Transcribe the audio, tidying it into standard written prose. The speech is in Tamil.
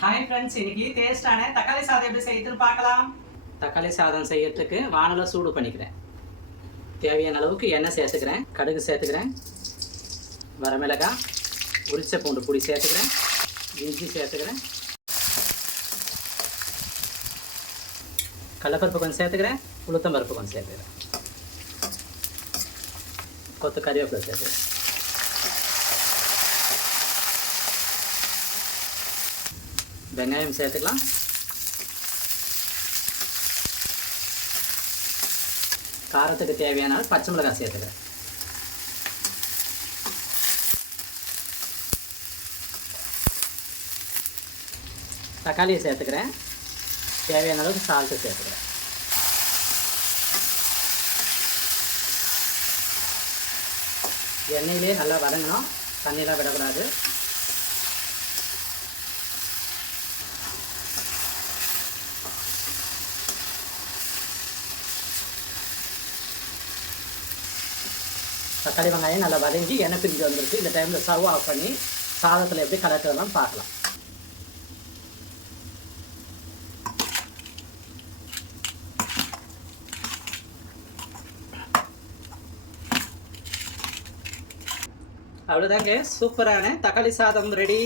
ஹாய் ஃப்ரெண்ட்ஸ், இன்னைக்கு டேஸ்டான தக்காளி சாதம் எப்படி செய்யுதுன்னு பார்க்கலாம். தக்காளி சாதம் செய்யறதுக்கு வானலை சூடு பண்ணிக்கிறேன். தேவையான அளவுக்கு எண்ணெய் சேர்த்துக்கிறேன், கடுகு சேர்த்துக்கிறேன், வரமிளகாய், உரிச்ச பூண்டு பொடி சேர்த்துக்கிறேன், இஞ்சி சேர்த்துக்கிறேன், கடலைப்பருப்பு கொஞ்சம் சேர்த்துக்கிறேன், உளுத்தம் பருப்பு கொஞ்சம் சேர்த்துக்கிறேன், கொத்து கறிவேப்பிலை சேர்த்துக்கிறேன். வெங்காயம் சேர்த்துக்கலாம். காரத்துக்கு தேவையான பச்சை மிளகாய் சேர்த்துக்கிறேன். தக்காளியை சேர்த்துக்கிறேன். தேவையான அளவுக்கு சால்ட்டு சேர்த்துக்கிறேன். எண்ணெயிலே நல்லா வதங்கணும், தண்ணியெலாம் விடக்கூடாது. தக்காளி வெங்காயம் நல்லா வதங்கி எண்ணெய் பிரிஞ்சு வந்துருக்கு. இந்த டைமில் ஸ்டவ் ஆஃப் பண்ணி சாதத்தில் எப்படி கலக்கிறதெல்லாம் பார்க்கலாம். அவ்வளோதாங்க, சூப்பரான தக்காளி சாதம் ரெடி.